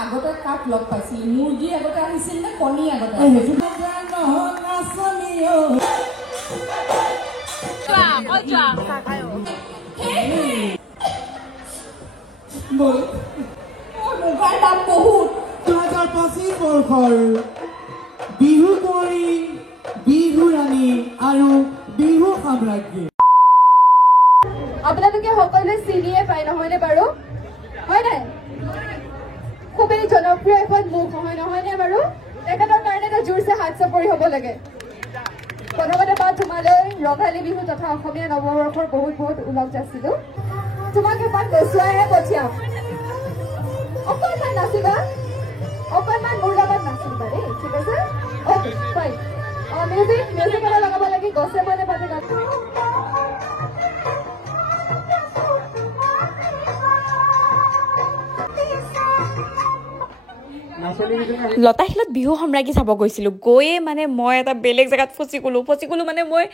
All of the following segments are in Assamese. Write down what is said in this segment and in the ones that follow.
আগতে কাক লগ পাইছিল মুৰ্গী আগতে আহিছিল নে কণী আগতে মোবাইল দাম বহুত 2025 বৰ্ষৰ বিহু কুঁৱৰী বিহু ৰাণী আৰু বিহু সাম্ৰাজ্ঞী আপোনালোকে সকলোৱে চিনিয়ে পায় নহয়নে বাৰু হয় নাই খুবেই জনপ্ৰিয় এখন মুখ নহয়নে বাৰু তেখেতৰ কাৰণে এটা জোৰছে হাত চাপৰি হ'ব লাগে প্ৰথমতে মই তোমালৈ ৰঙালী বিহু তথা অসমীয়া নৱবৰ্ষৰ বহুত বহুত ওলগ যাচিলো তোমাক এপাক নচুৱাইহে পঠিয়াম অকণমান নাচিবা অকণমান মোৰ লগত নাচিবা দেই ঠিক আছে অ'কে ফাইন মিউজিক এটা লগাব লাগে গছে মানে পাতে লতাশিলত বিহু সম্ৰাজ্ঞী চাব গৈছিলোঁ গৈয়ে মানে মই এটা বেলেগ জেগাত ফচি গ'লোঁ মানে মই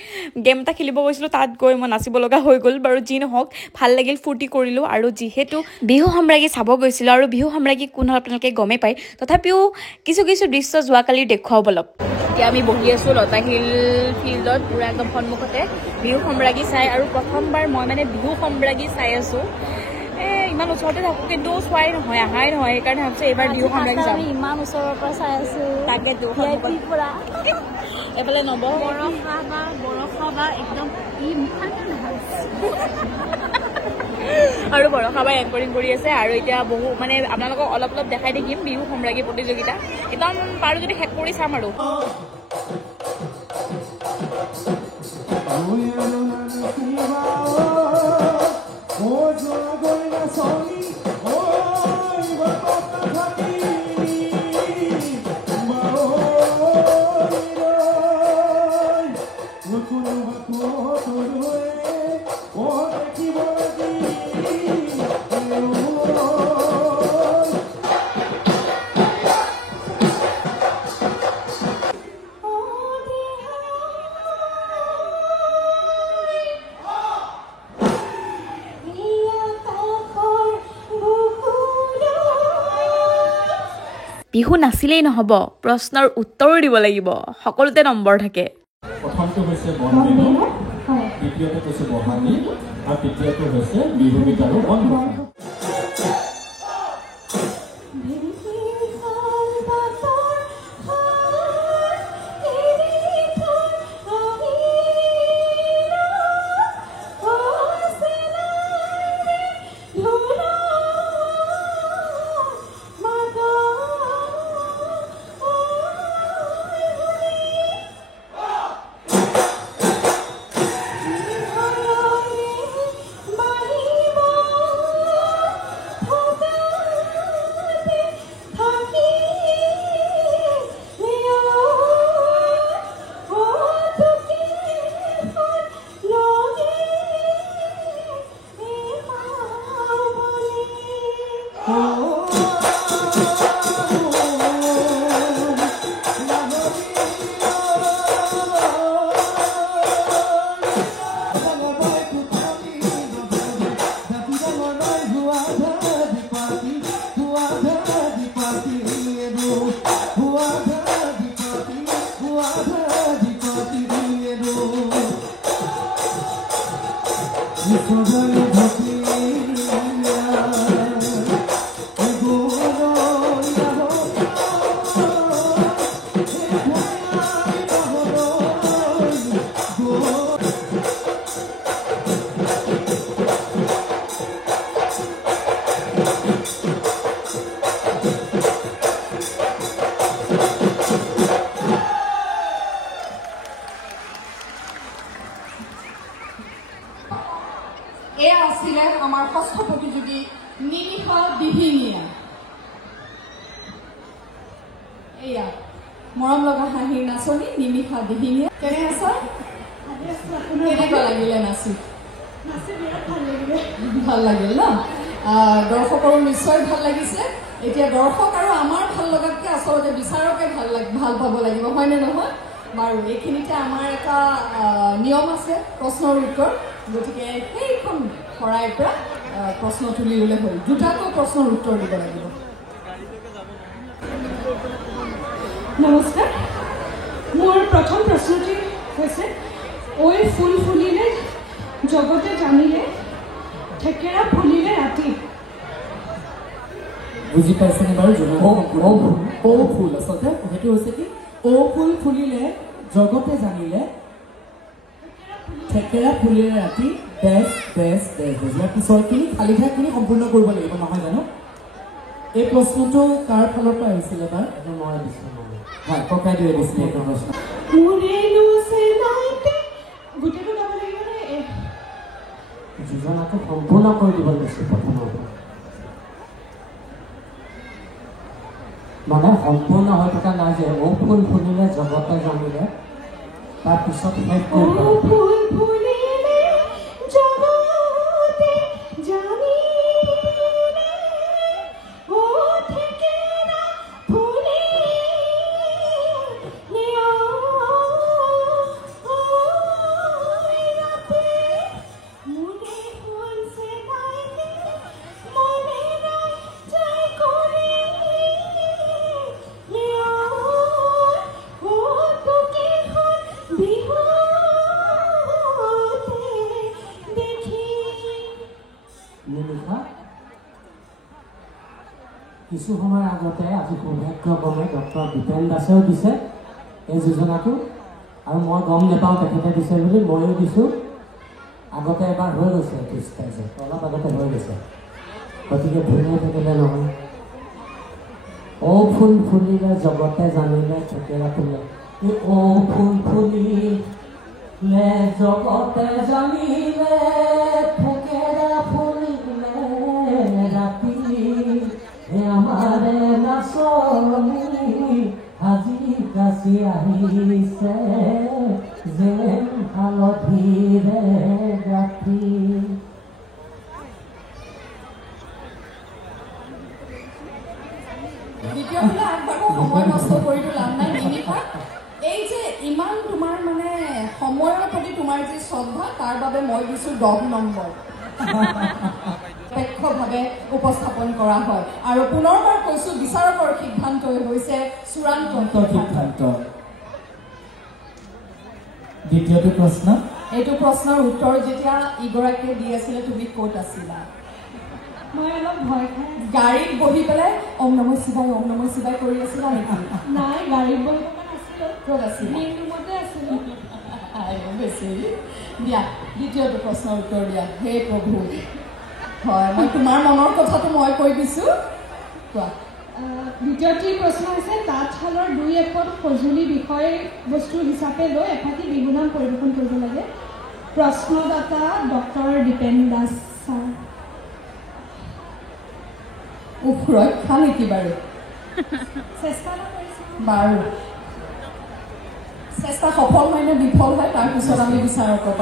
গেম এটা খেলিব গৈছিলোঁ তাত গৈ মই নাচিব লগা হৈ গ'ল বাৰু যি নহওক ভাল লাগিল ফূৰ্তি কৰিলোঁ আৰু যিহেতু বিহু সম্ৰাজ্ঞী চাব গৈছিলোঁ আৰু বিহু সম্ৰাজ্ঞী কোন হ'ল আপোনালোকে গমেই পায় তথাপিও কিছু দৃশ্য যোৱাকালি দেখুৱাও বলক এতিয়া আমি বহি আছোঁ লতাশিল ফিল্ডত পূৰা একদম সন্মুখতে বিহু সম্ৰাজ্ঞী চাই আৰু প্ৰথমবাৰ মই মানে বিহু সম্ৰাজ্ঞী চাই আছোঁ ইমান ওচৰতে থাকোঁ কিন্তু চোৱাই নহয় অহাই নহয় সেইকাৰণে ভাবিছোঁ এইবাৰ বিহু সম্ৰাজ্ঞী যাম ইমান ওচৰৰ পৰা চাই আছোঁ তাকেতো পৰা এইফালে বৰষা একদম আৰু বৰষা বাই এংকৰিং কৰি আছে আৰু এতিয়া বহু মানে আপোনালোকক অলপ দেখাই দেখিম বিহু সম্ৰাজ্ঞী প্ৰতিযোগিতা একদম পাৰোঁ যদি শেষ কৰি চাম আৰু বিহু নাচিলেই নহ'ব প্ৰশ্নৰ উত্তৰো দিব লাগিব সকলোতে নম্বৰ থাকে প্ৰথমটো হৈছে বনবিহু দ্বিতীয়টো হৈছে বহাগী আৰু তৃতীয়টো হৈছে বিহু গীত আৰু বনবিহু এয়া আছিলে আমাৰ ষষ্ঠ প্ৰতিযোগী নিমিষা দিহিঙীয়া এয়া মৰম লগা হাঁহিৰ নাচনী নিমিষা দিহিঙীয়া কেনে আছা কেনেকুৱা লাগিলে নাচি ভাল লাগিল ন দৰ্শকৰো নিশ্চয় ভাল লাগিছে এতিয়া দৰ্শক আৰু আমাৰ ভাল লগাতকৈ আচলতে বিচাৰকে ভাল পাব লাগিব হয়নে নহয় বাৰু এইখিনিতে আমাৰ এটা নিয়ম আছে প্ৰশ্নৰ উত্তৰ গতিকে সেইখন শৰাইৰ পৰা প্ৰশ্ন তুলিবলৈ হ'ল দুটাকৈ প্ৰশ্নৰ উত্তৰ দিব লাগিব নমস্কাৰ মোৰ প্ৰথম প্ৰশ্নটি হৈছে ঐ ফুল ফুলিলে জগতে জানিলে ঠেকেৰা ফুলিলে ৰাতি বুজি পাইছেনে বাৰু ঔ ফুল আচলতে সেইটো হৈছে কি ঔ ফুল ফুলিলে জগতে জানিলে ঠেকেৰা ফুলিলে ৰাতি ডেছ ডেছ ডেছ ডেছ ইয়াৰ পিছৰখিনি খালী ঠাইখিনি সম্পূৰ্ণ কৰিব লাগিব নহয় জানো এই প্ৰশ্নটো কাৰ ফালৰ পৰা আহিছিলে তাৰ মই দিছোঁ হয় ককাই দিয়ে দিছিলে এইটো প্ৰশ্ন গোটেইটো গাব লাগিব নে যোজনাটো সম্পূৰ্ণ কৰি দিব লাগিছিল প্ৰথমৰ মানে সম্পূৰ্ণ হৈ থকা নাই যে ঔ ফুল ফুলিলে জগতে জানিলে তাৰপিছত শেষ কৰিব কিছু সময় আগতে আজি সৌভাগ্যক্ৰমে ডক্টৰ দীপেন দাসেও দিছে এই যোজনাটো আৰু মই গম নাপাওঁ তেখেতে দিছে বুলি ময়ো দিছোঁ আগতে এবাৰ হৈ গৈছে 30 তাৰিখে অলপ আগতে হৈ গৈছে গতিকে ভুল হৈ থাকিলে নহয় ঔ ফুল ফুলিলে জগতে জানিলে ঠেকেৰা ফুলে ঔ ফুল ফুলিলে জগতে জানিলে ঠেকেৰা ফুলিলে ৰাতি আমাৰে নাচনি আজি কাছি আহিছে যেন হালধিৰে গাঁঠি দ্বিতীয়ফালে আগবাঢ়ো সময় নষ্ট কৰি লাভ নাই নিমিষা এই যে ইমান তোমাৰ মানে সময়ৰ প্ৰতি তোমাৰ যি শ্ৰদ্ধা তাৰ বাবে মই দিছোঁ 10 নম্বৰ নিৰপেক্ষভাৱে উপস্থাপন কৰা হয় আৰু পুনৰবাৰ কৈছোঁ বিচাৰকৰ সিদ্ধান্তই হৈছে চূড়ান্ত সিদ্ধান্ত দ্বিতীয়টো প্ৰশ্ন এইটো প্ৰশ্নৰ উত্তৰ যেতিয়া ইগৰাকীয়ে দি আছিলে তুমি ক'ত আছিলা মই অলপ ভয় খাই গাড়ীত বহি পেলাই ওম নমঃ শিৱায় কৰি আছিলা নেকি নাই গাড়ীত বহি আছিলোঁ ক'ত আছিলা ৰুমতে আছিলোঁ বেছি দিয়া দ্বিতীয়টো প্ৰশ্নৰ উত্তৰ দিয়া হে প্ৰভু হয় মই তোমাৰ মনৰ কথাটো মই কৈ দিছোঁ কোৱা দ্বিতীয়টি প্ৰশ্ন হৈছে তাঁতশালৰ 2 এপদ সঁজুলি বিষয় বস্তু হিচাপে লৈ এফাঁকি বিহুনাম পৰিৱেশন কৰিব লাগে প্ৰশ্নদাতা ডক্টৰ দীপেন দাস ছাৰ ৰক্ষা নেকি বাৰু চেষ্টা কৰিছোঁ বাৰু চেষ্টা সফল হয় নে বিফল হয় তাৰপিছত আমি বিচাৰকৰ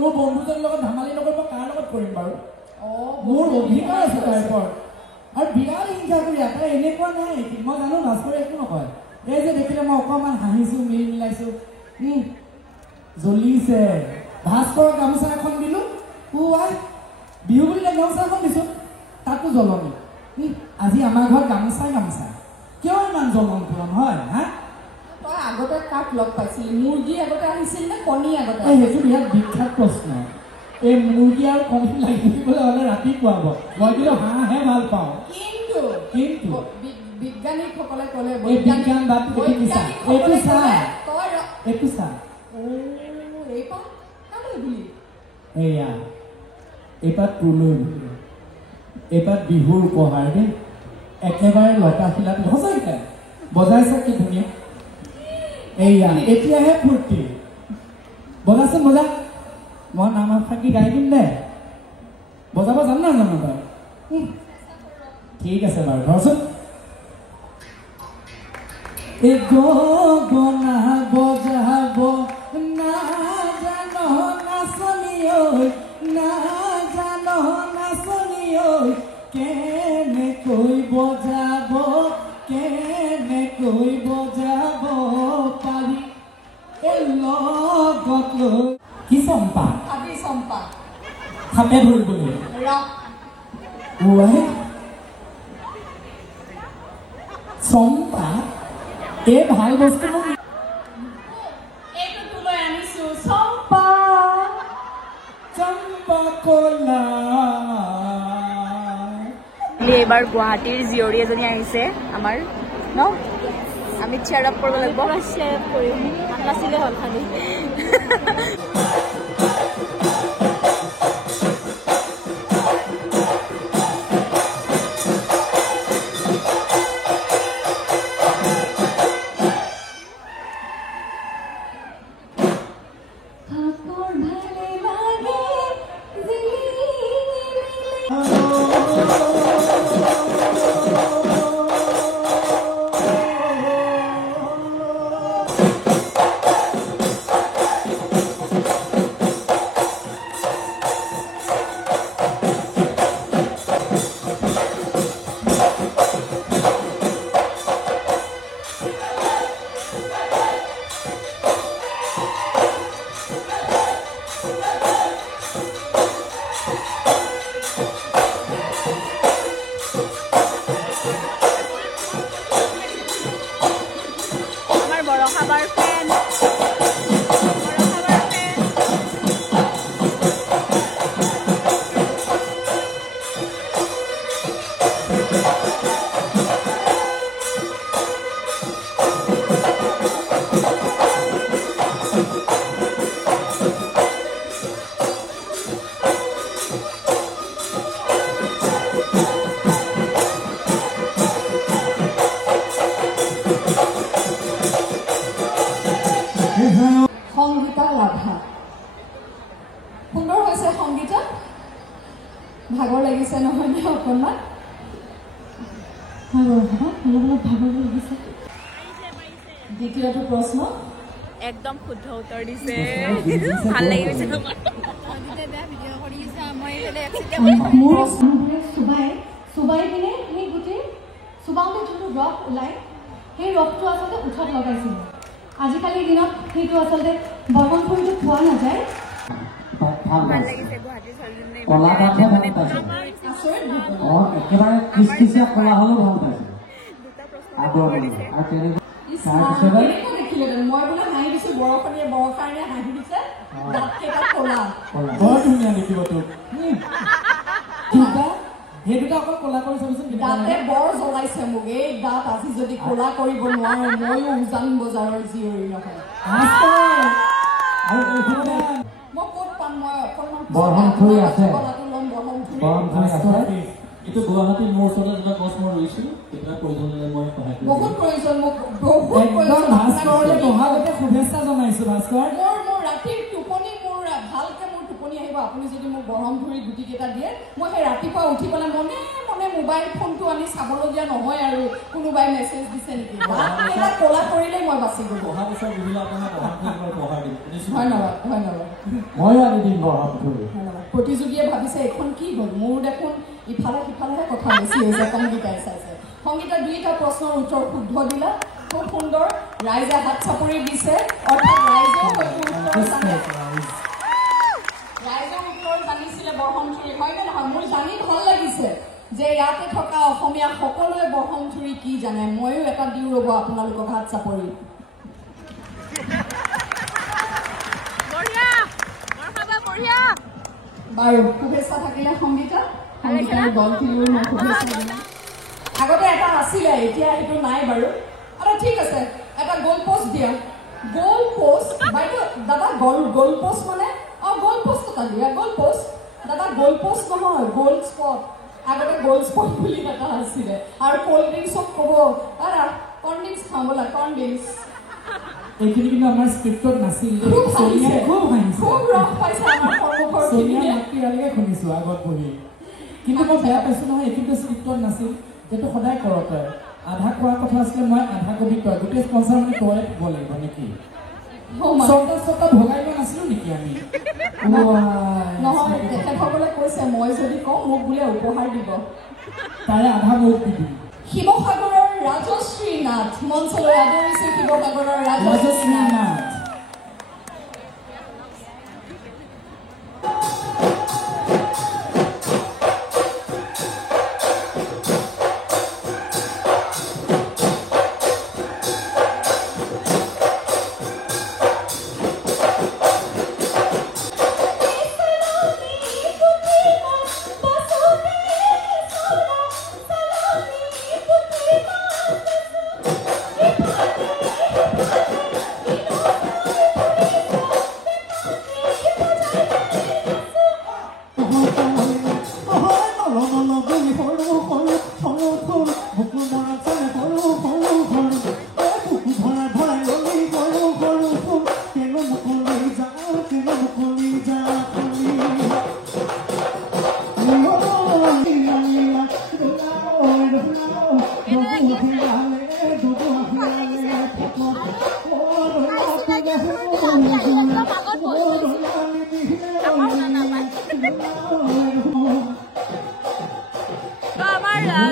মোৰ বন্ধুজনৰ লগত ধেমালি নকৰিব কাৰ লগত কৰিম বাৰু মোৰ অধিকাৰ আছে তাৰ ওপৰত আৰু বিৰাট হিংসা কৰি তাই এনেকুৱা নাই মই জানো ভাস্কৰে একো নকয় এই যে দেখিলে মই অকণমান হাঁহিছোঁ মিল মিলাইছোঁ জ্বলিছে ভাস্কৰৰ গামোচা এখন দিলোঁ বিহু বুলি গামোচা এখন দিছোঁ তাতো জ্বলনি আজি আমাৰ ঘৰত গামোচাই গামোচা কিয় ইমান জ্বলন পূৰণ হয় হা তই আগতে কাক লগ পাইছিলি মুৰ্গী আগতে আহিছিল নে কণী আগতে সেইটো বিৰাট বিখ্যাত প্ৰশ্ন এই মুৰ্গী আৰু কণী লাগি থাকিবলৈ হ'লে ৰাতি খুৱাব মই কিন্তু হাঁহহে ভাল পাওঁ কিন্তু বিজ্ঞানীসকলে ক'লে বিজ্ঞান বাদ এইটো চা এই এয়া এইবাৰ তুলুন এইবাৰ বিহুৰ উপহাৰ দেই একেবাৰে লতা শিলাত সঁচাকৈ বজাইছে কি ধুনীয়া এয়া এতিয়াহে ফূৰ্তি বজাচোন বজা মই নাম ফাঁকি গাই দিম দে বজাব জান না জানো তই ঠিক আছে বাৰু ধৰচোন এই গগনা বজাব নাজানো নাচনি ঐ নাজানো নাচনি ঐ কেনেকৈ বজাব পাৰি এই লগত লৈ কি চম্পা আদি চম্পা থাপে ধৰিবলৈ ৰক চম্পা এই ভাল বস্তু এইটো তুলৈ আনিছো চম্পা চম্পা কলা এইবাৰ গুৱাহাটীৰ জীয়ৰী এজনী আহিছে আমাৰ ন আমি চেয়াৰ আপ কৰিব লাগিব চেয়াৰ আপ কৰিম নাচিলে হ'ল খালি সংগীতা ৰাভা সুন্দৰ হৈছে সংগীতা ভাগৰ লাগিছে নহয় নে অকণমান ভাগৰ লাগিছে দ্বিতীয়টো প্ৰশ্ন একদম শুদ্ধ উত্তৰ দিছে ভাল লাগি গৈছে মোৰ চুবাই পিনে সেই গোটেই চুবাওঁতে যোনটো ৰস ওলায় সেই ৰসটো আচলতে উঠত লগাইছিলোঁ আজিকালিৰ দিনত সেইটো আচলতে বৰ্ণনপুৰীটো পোৱা নাযায় একেবাৰে খিচখিচীয়া কলা হ'লেও ভাল পাইছে আগৰ দেখিলে মই বোলে হাঁহি দিছো বৰষুণীয়ে বৰষাৰণে হাঁহি দিছে দাঁত কেইটা কলা বৰ ধুনীয়া দেখিব তোক সেই দুটা অকল কলা কৰি চাবিচোন দাঁতে বৰ জ্বলাইছে মোক এই দাঁত আজি যদি কলা কৰিব নোৱাৰো ময়ো উজান বজাৰৰ জীয়ৰী নহয় মই ক'ত পাম মই বৰহমথুৰি আছে এইটো গুৱাহাটীত মোৰ ওচৰতে যেতিয়া গছ মই ৰুইছিলোঁ তেতিয়া প্ৰয়োজন হ'লে মই সহায় কৰিম বহুত প্ৰয়োজন মোক বহুত শুভেচ্ছা জনাইছো ভাস্কৰ মোৰ ৰাতিৰ টোপনি মোৰ ভালকে মোৰ টোপনি আহিব আপুনি যদি মোক বৰহমথুৰি গুটিকেইটা দিয়ে মই সেই ৰাতিপুৱা উঠি পেলাই মনে মনে মোবাইল ফোনটো আনি চাবলগীয়া নহয় আৰু কোনোবাই মেছেজ দিছে নেকি দাঁতকেইটা কলা কৰিলেই মই বাচি গ'লো অহা বছৰ বিহুলৈ আপোনাক উপহাৰ দিম ধন্যবাদ ধন্যবাদ ময়ো আনি দিম বৰহমথুৰি প্ৰতিযোগীয়ে ভাবিছে এইখন কি হ'ল মোৰ দেখোন ইফালে সিফালেহে কথা বেছি হৈছে সংগীতাই চাইছে সংগীতা দুইটা প্ৰশ্নৰ উত্তৰ শুদ্ধ দিলা খুব সুন্দৰ ৰাইজে হাত চাপৰি দিছে অৰ্থাৎ ৰাইজেও ৰাইজৰ উত্তৰ জানিছিলে বৰহমথুৰি হয় নে নহয় মোৰ জানি ভাল লাগিছে যে ইয়াতে থকা অসমীয়া সকলোৱে বৰহমথুৰি কি জানে ময়ো এটা দিওঁ ৰ'ব আপোনালোকক হাত চাপৰি বাৰু শুভেচ্ছা থাকিলে সংগীতা সংগীতাৰ দলটিলৈ মই শুভেচ্ছা দিলোঁ আগতে এটা আছিলে এতিয়া সেইটো নাই বাৰু আৰু ঠিক আছে এটা গ'ল পোষ্ট দিয়া গ'ল পোষ্ট বাইদেউ দাদা গ'ল পোষ্ট মানে গোল পোষ্ট এটা দিয়া গোল পোষ্ট দাদা গোল পোষ্ট নহয় গোল্ড স্পট আগতে গোল্ড স্পট বুলি এটা আছিলে আৰু কোল্ড ড্ৰিংকছক ক'ব আৰা কৰ্ন ড্ৰিংকছ খাওঁ ব'লা কৰ্ন ড্ৰিংকছ এইখিনি কিন্তু আমাৰ স্ক্ৰিপ্টত নাছিল সোনিয়াই খুব হাঁহিছে খুব ৰস পাইছে আমাৰ সন্মুখৰ সোনিয়াই মাতৃয়ালৈকে শুনিছোঁ আগত বহি কিন্তু মই বেয়া পাইছোঁ নহয় এইটো স্ক্ৰিপ্টত নাছিল যিটো সদায় কৰ তই আধা কোৱাৰ কথা আছিলে মই আধা কবি তই গোটেই স্পনচাৰ মানে তই ক'ব লাগিব নেকি চৰ্টা ভগাই লোৱা নাছিলোঁ নেকি আমি নহয় তেখেতসকলে কৈছে মই যদি কওঁ মোক বোলে উপহাৰ দিব তাৰে আধা মোক দি দিম শিৱসাগৰৰ ৰাজশ্ৰী নাথ মঞ্চলৈ আদৰিছে শিৱসাগৰৰ ৰাজশ্ৰী নাথ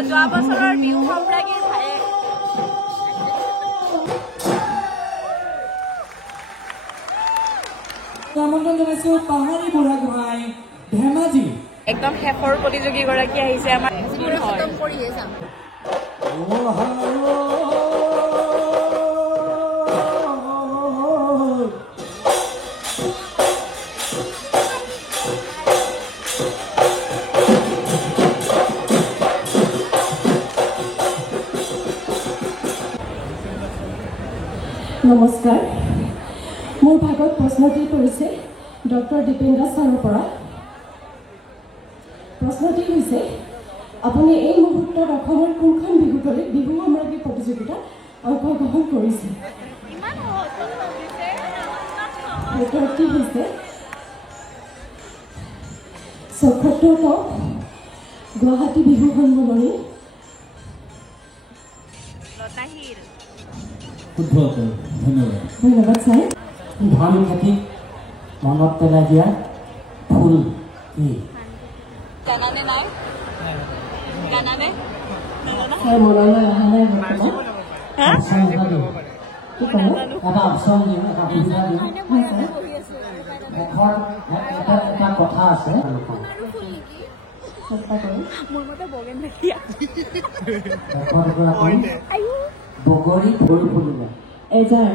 যোৱা বছৰৰ বিহু সম্ৰাজ্ঞীৰ ভায়ে আমন্ত্ৰণ জনাইছোঁ পাহাৰী বুঢ়াগোহাঁই ধেমাজি একদম শেষৰ প্ৰতিযোগীগৰাকী আহিছে আমাৰ নমস্কাৰ মোৰ ভাগত প্ৰশ্নটি কৰিছে ডক্টৰ দীপেন দাস ছাৰৰ পৰা প্ৰশ্নটি হৈছে আপুনি এই মুহূৰ্তত অসমৰ কোনখন বিহুতলীত বিহু সম্ৰাজ্ঞী প্ৰতিযোগিতা অংশগ্ৰহণ কৰিছে উত্তৰটি হৈছে ৭৪তম গুৱাহাটী বিহু সন্মিলনী ধন্যবাদ ছাৰ ধান খেতি মনত পেলাই দিয়া ফুল কি জানানে নাই জানানে ছাৰ মনলৈ অহা নাই এটা অপশ্যন দিম এটা সুবিধা দিম এটা কথা আছে বগৰী ফুল ফুলিলে এজাৰ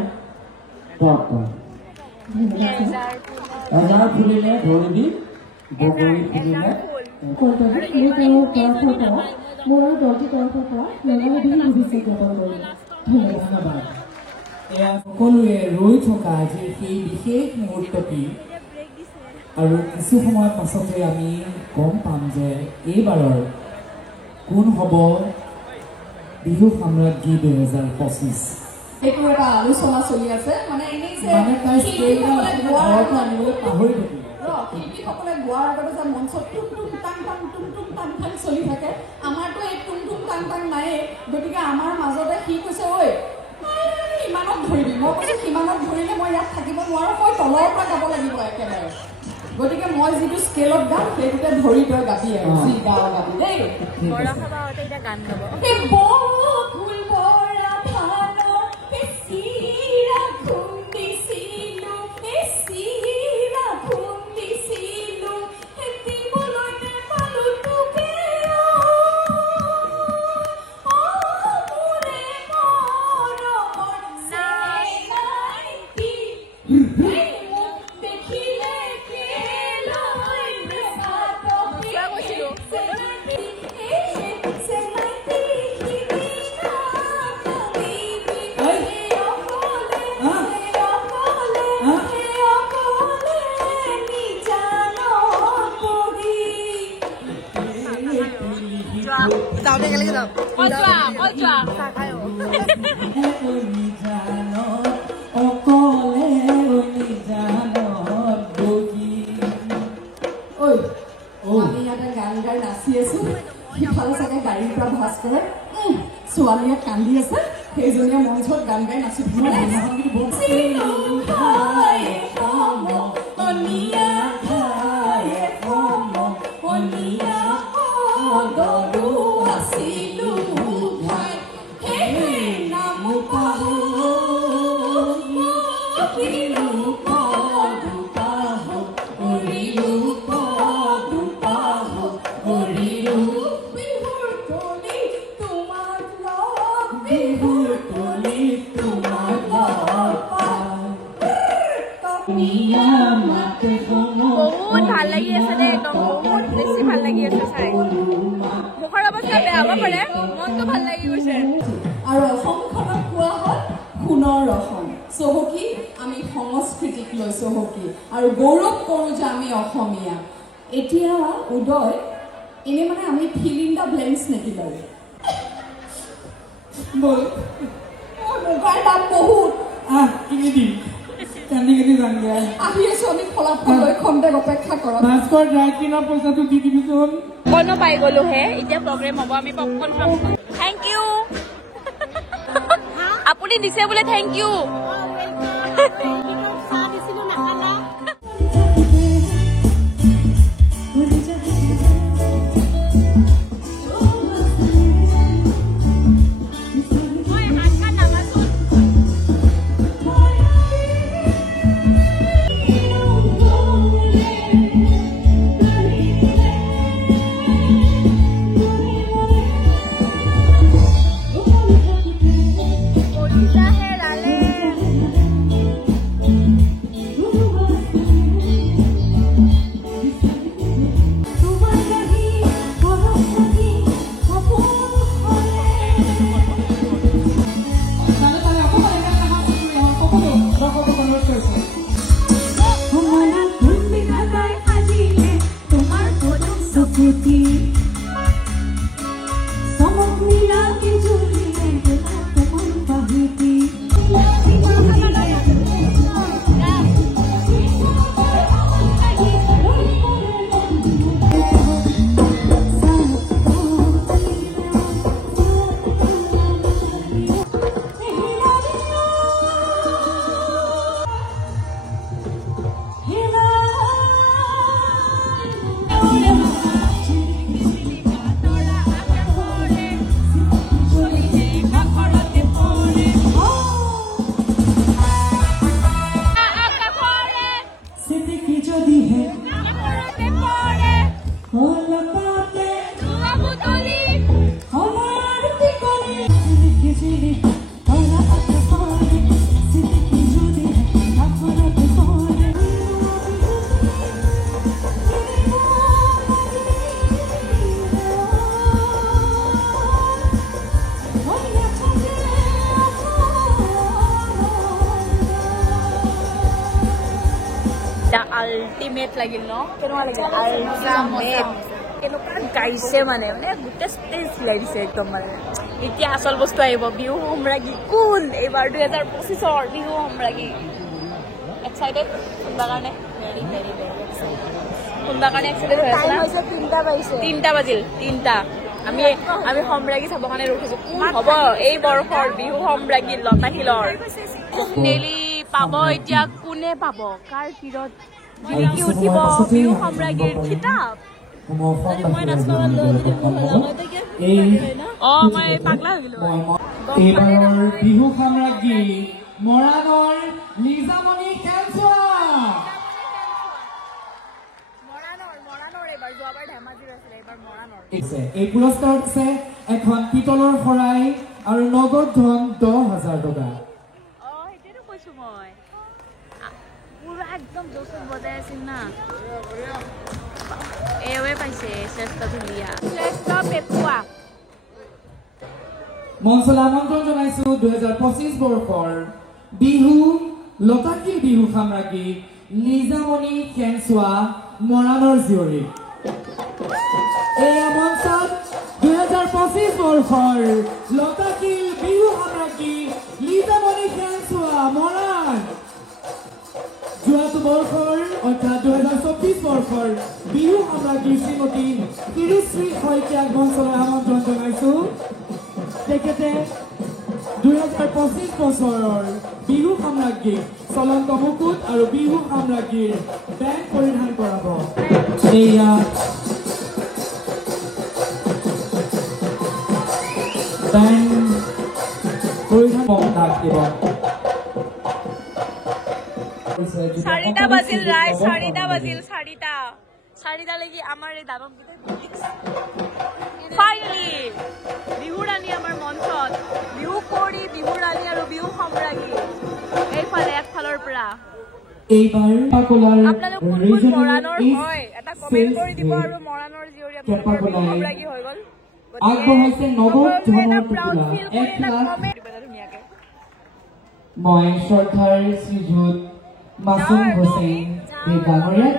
এজাৰ ফুলিলে ধৰিবি বগৰী ফুলিলে মোৰ আৰু দলটিৰ তৰফৰ পৰা ৰঙালী বিহু শুভেচ্ছা জ্ঞাপন কৰিম ধন্যবাদ এয়া সকলোৱে ৰৈ থকা আজিৰ সেই বিশেষ মুহূৰ্তটি আৰু কিছু সময়ৰ পাছতে আমি গম পাম যে এইবাৰৰ কোন হ'ব বিহু সম্ৰাজ্ঞী 2025 এইটো এটা আলোচনা চলি আছে মানে এনেই যে শিল্পীসকলে গোৱাৰ আগতে যে মঞ্চত টুম টুম টাং টাং চলি থাকে আমাৰতো এই টুম টুম টাং টাং নাইয়ে গতিকে আমাৰ মাজতে সি কৈছে ঐ ইমানত ধৰিবি মই কৈছোঁ সিমানত ধৰিলে মই ইয়াত থাকিব নোৱাৰোঁ মই তলৰ পৰা গাব লাগিব একেবাৰে গতিকে মই যিটো স্কেলত গাম সেইটোতে ধৰি তই গাবি আৰু যি গাওঁ গাবি দেই আমি ইয়াতে গান গাই নাচি আছো সিফালে চাগে গাড়ীৰ পৰা ভাজ কৰে ছোৱালীয়ে কান্দি আছে সেইজনীয়ে মঞ্চত গান গাই নাচি বহুত ভাল লাগি আছে দেই একদম বহুত বেছি ভাল লাগি আছে চাই মুখৰ অৱস্থা বেয়া হ'ব পাৰে মনটো ভাল লাগি গৈছে আৰু অসমখনক কোৱা হয় সোণৰ অসম চহকী আমি সংস্কৃতিক লৈ চহকী আৰু গৌৰৱ কৰোঁ যে আমি অসমীয়া এতিয়া উদয় এনে মানে আমি ফিল ইন দ্য ব্লেংকছ নেকি বাৰু বল মোবাইল দাম বহুত কিনি দিম কান্দি কান্দি যাম দিয়া আহি আছো আমি ফলাফল লৈ খন্তেক অপেক্ষা কৰক ভাস্কৰ ড্ৰাই ক্লিনৰ পইচাটো দি দিবিচোন পপকৰ্ণো পাই গ'লো হে এতিয়া প্ৰগ্ৰেম হ'ব আমি পপকৰ্ণ খাম থেংক ইউ আপুনি দিছে বোলে থেংক ইউ আল্টিমেট লাগিল ন কেনেকুৱা লাগিল আল্টিমেট কেনেকুৱা গাইছে মানে গোটেই ষ্টেজ হিলাই দিছে একদম মানে এতিয়া আচল বস্তু আহিব বিহু সম্ৰাজ্ঞী কোন এইবাৰ 2025ৰ বিহু সম্ৰাজ্ঞী এক্সাইটেড কোনবা কাৰণে ভেৰি ভেৰি ভেৰি এক্সাইটেড কোনবা কাৰণে এক্সাইটেড হৈ আছে 3টা বাজিছে 3টা বাজিল 3টা আমি সম্ৰাজ্ঞী চাব কাৰণে ৰখিছো কোন হ'ব এই বৰ্ষৰ বিহু সম্ৰাজ্ঞী লতাশিলৰ নেলি পাব এতিয়া কোনে পাব কাৰ কিৰত জিলিকি উঠিব বিহু সম্ৰাজ্ঞীৰ খিতাপ মই পাগলা হৈ গলো এইবাৰৰ বিহু সম্ৰাজ্ঞী মৰাণৰ লিজামণি কেঞ্চুৱা এই পুৰস্কাৰ দিছে এখন পিতলৰ শৰাই আৰু নগদ ধন 10,000 টকা সেইটোৱেতো কৈছো মই পুৰা একদম জোচত বজাই আছিল না এৱে পাইছে শ্ৰেষ্ঠ ধুলীয়া শ্ৰেষ্ঠ পেপুৱা মঞ্চলৈ আমন্ত্ৰণ জনাইছো 2025 বৰ্ষৰ বিহু লতাশিল বিহু সম্ৰাজ্ঞী লিজামণি কেঞ্চুৱা মৰাণৰ জীয়ৰী এই মঞ্চত 2025 বৰ্ষৰ লতাশিল বিহু সামগ্ৰী লিজামণি খেলচোৱা মৰাণ যোৱাটো বৰ্ষৰ অৰ্থাৎ 2024 বৰ্ষৰ বিহু সামগ্ৰী শ্ৰীমতী তিৰুশ্ৰী শইকীয়াক মঞ্চলৈ আমন্ত্ৰণ জনাইছো তেখেতে 2025 বছৰৰ বিহু সামগ্ৰী চলন্ত মুকুট আৰু বিহু সামগ্ৰীৰ বেণ্ড পৰিধান কৰাব এয়া বেণ্ড পৰিধান দাগ দিব চাৰিটা বাজিল ৰায় চাৰিটা বাজিল চাৰিটা লাগি আমাৰ এই দানৱ ফাইনেলি বিহু ৰাণী আমাৰ মঞ্চত বিহু কৰি বিহু ৰাণী আৰু বিহু সম্ৰাজ্ঞী এইফালে একফালৰ পৰা এইবাৰ আপোনালোক কোন কোন মৰাণৰ হয় এটা কমেণ্ট কৰি দিব আৰু মৰাণৰ জীয়ৰী আপোনালোকৰ বিহু সম্ৰাজ্ঞী হৈ গ'ল আগবঢ়াইছে নগদ ধনৰ টুকুৰা 1 লাখ মই শ্ৰদ্ধাৰ শ্ৰীযুত মাছুম হুছেইন ডাঙৰীয়াক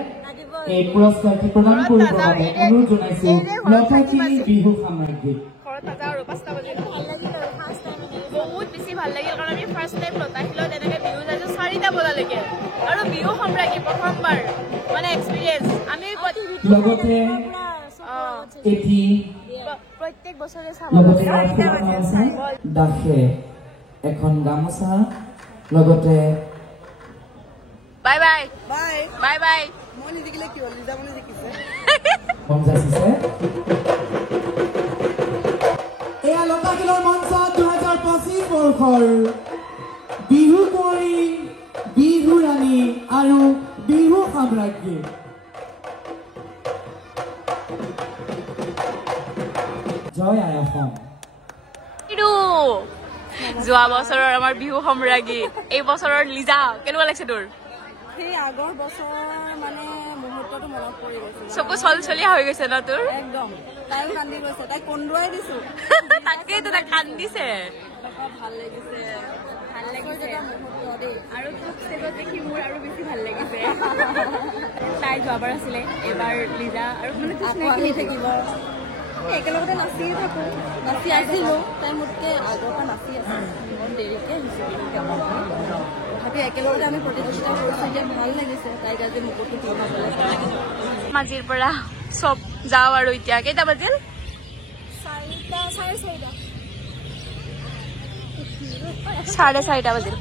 এই পুৰস্কাৰটি প্ৰদান কৰিবৰ বাবে অনুৰোধ জনাইছো লতাশিল বিহু সামগ্ৰী বহুত বেছি ভাল লাগিল কাৰণ আমি ফাৰ্ষ্ট টাইম লতাশিলত এনেকে বিহু যাইছো 4টা বজালৈকে আৰু বিহু সম্ৰাজ্ঞী প্ৰথমবাৰ মানে এক্সপিৰিয়েঞ্চ আমি লগতে এটি প্ৰত্যেক বছৰে লগতে দাসে এখন গামোচা লগতে বাই বাই বাই বাই মই নিজিকিলে কি হ'ল লিজামণি জিকিছে যাচিছে এয়া লতাশিলৰ মঞ্চত 2025 বৰ্ষৰ বিহু কুঁৱৰী বিহু ৰাণী আৰু বিহু সাম্ৰাজ্ঞী জয় আই অসম যোৱা বছৰৰ আমাৰ বিহু সম্ৰাজ্ঞী এই বছৰৰ লিজা কেনেকুৱা লাগিছে তোৰ সেই আগৰ বছৰ মানে মুহূৰ্তটো মনত পৰি গৈছে চকু চলচলীয়া হৈ গৈছে ন তোৰ একদম তাইও কান্দি গৈছে তাই কন্দুৱাই দিছো তাকেইতো তাই কান্দিছে ভাল লাগিছে মুহূৰ্ত দেই আৰু তোক ষ্টেজত দেখি মোৰ আৰু বেছি ভাল লাগিছে তাই যোৱাবাৰ আছিলে এইবাৰ লিজা আৰু মানে আহি থাকিব একেলগতে নাচিয়ে থাকো নাচি আছিলো তাই মোতকে আগৰ পৰা নাচি আছে বৰ দেৰিকে আহিছো তথাপি একেলগতে আমি প্ৰতিযোগিতা কৰিছো এতিয়া ভাল লাগিছে তাইক আজি মুকুটটো পিন্ধাবলৈ মাজিৰ পৰা চব যাওঁ আৰু এতিয়া কেইটা বাজিল 4:30 বাজিল